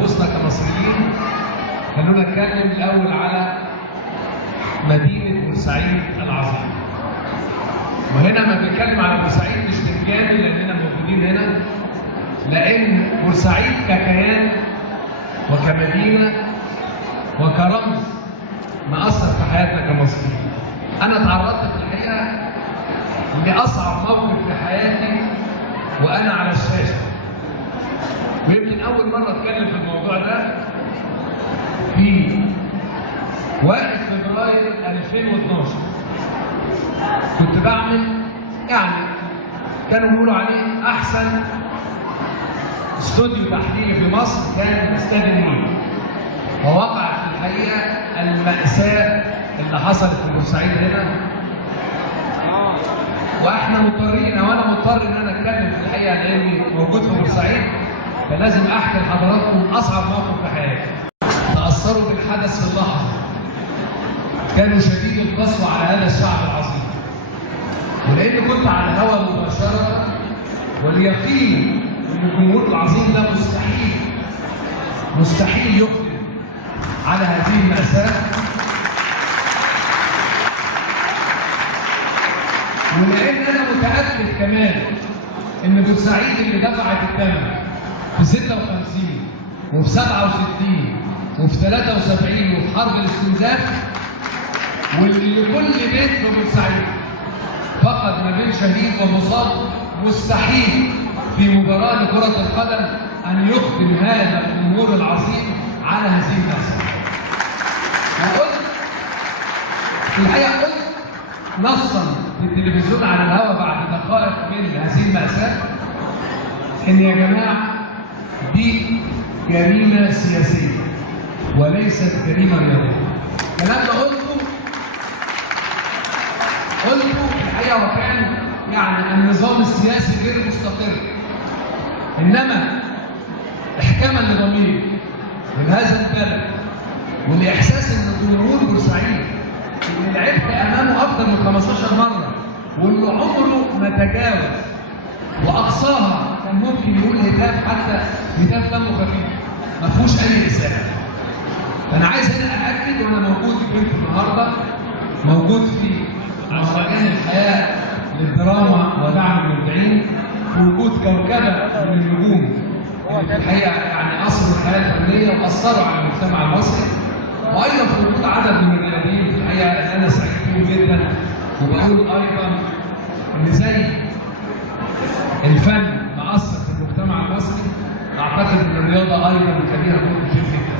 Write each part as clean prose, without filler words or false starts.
نفوسنا كمصريين. خلونا نتكلم الأول على مدينة بورسعيد العظيمة. وهنا ما بنتكلم على بورسعيد مش بالكامل لأننا موجودين هنا، لأن بورسعيد ككيان وكمدينة وكرمز مأثر في حياتنا كمصريين. أنا تعرضت في الحقيقة لأصعب موقف في حياتي وأنا على الشاشة، ويمكن أول مرة أتكلم في الموضوع ده في 1 فبراير 2012. كنت بعمل كانوا بيقولوا عليه أحسن استوديو تحليلي في مصر، كان استاد النيل. ووقعت في الحقيقة المأساة اللي حصلت في بورسعيد هنا، واحنا مضطرين او انا مضطر ان انا اتكلم في الحقيقه لاني موجود في بورسعيد، فلازم احكي لحضراتكم اصعب موقف في حياتي. تاثروا بالحدث في اللحظه، كانوا شديد القسوه على هذا الشعب العظيم، ولان كنت على الهواء مباشره واليقين ان الجمهور العظيم ده مستحيل يقدم على هذه المأساة، ولأن أنا متأكد كمان إن بورسعيد اللي دفعت الثمن في 56 وفي 67 وفي 73 وفي حرب الاستنزاف، واللي كل بيت في بورسعيد فقد ما بين شهيد ومصاب، مستحيل في مباراة لكرة القدم أن يقدم هذا الجمهور العظيم على هذه المأساة. وقلت في الحقيقة نصا في التلفزيون على الهواء بعد دقائق من هذه المأساة إن يا جماعة دي جريمة سياسية وليست جريمة رياضية. الكلام ده قلته في الحقيقة، وكان النظام السياسي غير مستقر، إنما إحكاما لضمير ولهذا البلد والإحساس إن جمهور بورسعيد اللي لعبت امامه اكثر من 15 مره واللي عمره ما تجاوز واقصاها كان ممكن يقول هتاف، حتى هتاف دمه خفيف ما فيهوش اي اساءه. فانا عايز هنا ااكد، وانا موجود في النهارده موجود في مهرجان الحياه للدراما ودعم المبدعين، في وجود كوكبه من النجوم اللي في الحقيقه اثروا الحياه الفنيه واثروا على المجتمع المصري، وايضا في وجود عدد من الرياضيين في الحقيقه اللي انا سعيد بيهم جدا. وبقول ايضا ان زي الفن مأثر في المجتمع المصري، اعتقد ان الرياضه ايضا ليها دور كبير جدا.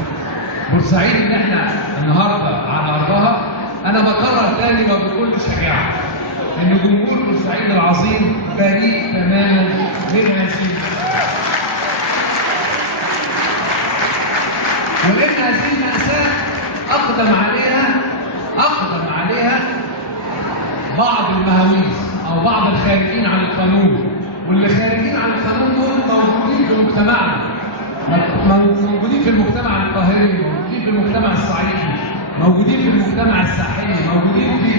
بورسعيد ان احنا النهارده على ارضها، انا بكرر تاني وبكل شجاعه ان جمهور بورسعيد العظيم بريء تماما من هذه، ولان هذه المأساة أقدم عليها بعض المهاويس أو بعض الخارجين عن القانون، واللي خارجين عن القانون دول موجودين في مجتمعنا، موجودين في المجتمع القاهري، موجودين في المجتمع الصعيدي، موجودين في المجتمع الساحلي، موجودين في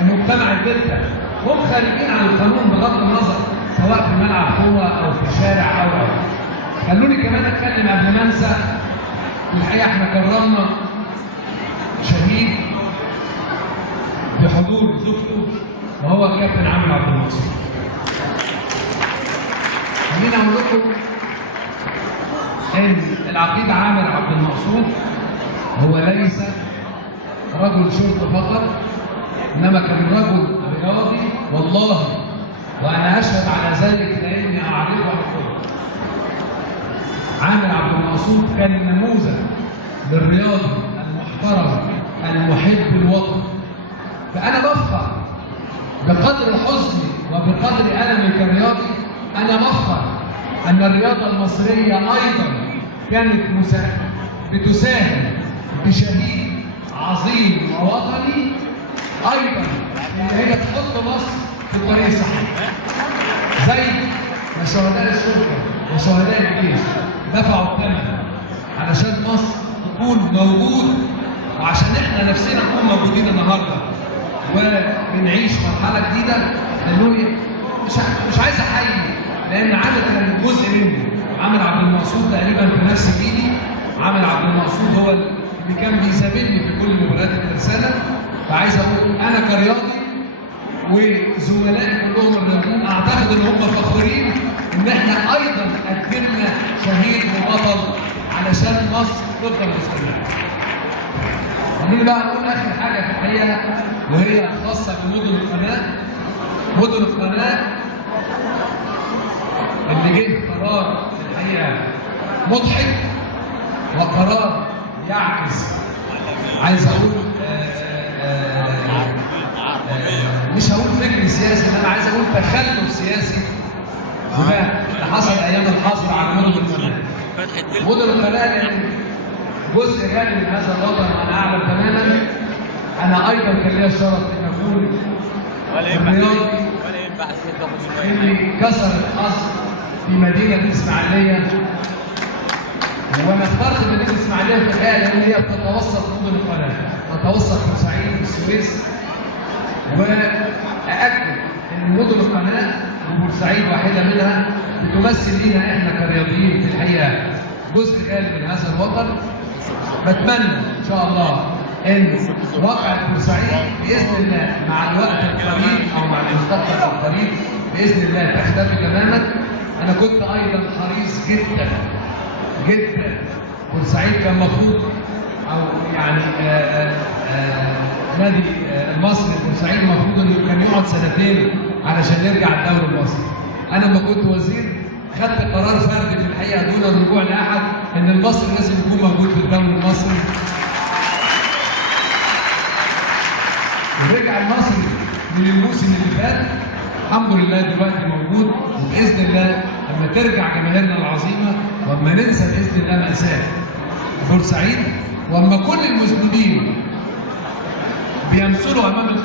المجتمع الدلتا، هم خارجين عن القانون بغض النظر سواء في ملعب كورة أو في شارع أو خلوني كمان أتكلم قبل ما أنسى. في الحقيقة احنا كرمنا شهيد بحضور زوجته وهو الكابتن عامر عبد الناصر. خليني اقول لكم ان العقيد عامر عبد الناصر هو ليس رجل شرطه فقط، انما كان رجل رياضي، والله وانا اشهد على ذلك لاني اعرفه بكل. عامر عبد الناصر كان نموذج للرياضي المحترم المحب الوطن. فأنا بفخر بقدر حزني وبقدر ألمي كرياضي، أنا بفخر أن الرياضة المصرية أيضا كانت بتساهم بشهيد عظيم ووطني أيضا إن هي تحط مصر في الطريق الصحيح، زي ما شهداء الشرطة وشهداء الجيش دفعوا الثمن علشان مصر تكون موجود، وعشان احنا نفسنا نكون موجودين النهارده وبنعيش مرحله جديده. خلوني مش عايز احيي لان عامر كان جزء مني، عامر عبد الناصر تقريبا في نفس جيلي، عامل عبد المقصود هو اللي كان بيسابقني في كل مباريات الترسانة. فعايز اقول انا كرياضي وزملائي كلهم الرياضيين اعتقد ان هم فخورين ان احنا ايضا قدمنا شهيد وبطل علشان مصر تفضل مستمره. خليني بقى نقول اخر حاجه في الحقيقه وهي خاصه بمدن القناه. مدن القناه اللي جه قرار في الحقيقه مضحك وقرار يعكس، عايز اقول مش هقول فكر سياسي، انا عايز اقول تخلف سياسي وده اللي حصل ايام الحظر على مدن القناه. مدن القناه لان جزء غالي من هذا الوطن وانا اعلم تماما. انا ايضا كان لي الشرف ان اكون الرياضي اللي كسر الحظر في مدينه الاسماعيليه. وانا اخترت مدينه الاسماعيليه في الحقيقه لان هي بتتوسط مدن القناه، تتوسط بورسعيد والسويس. وااكد ان مدن القناه وبورسعيد واحده منها بتمثل لينا احنا كرياضيين في الحقيقه جزء غالي من هذا الوطن. بتمنى ان شاء الله ان واقعة بورسعيد باذن الله مع الوقت القريب او مع المستقبل القريب باذن الله تختفي تماما. انا كنت ايضا حريص جدا جدا. بورسعيد كان المفروض او يعني نادي المصري بورسعيد المفروض انه كان يقعد سنتين علشان يرجع الدوري المصري. انا لما كنت وزير خدت قرار فردي في الحقيقه دون الرجوع لاحد ان المصري لازم يكون موجود في الدوري المصري. ورجع المصري من الموسم اللي فات الحمد لله دلوقتي موجود. وباذن الله لما ترجع جماهيرنا العظيمه واما ننسى باذن الله ماساه بورسعيد واما كل المسلمين بيمثلوا امام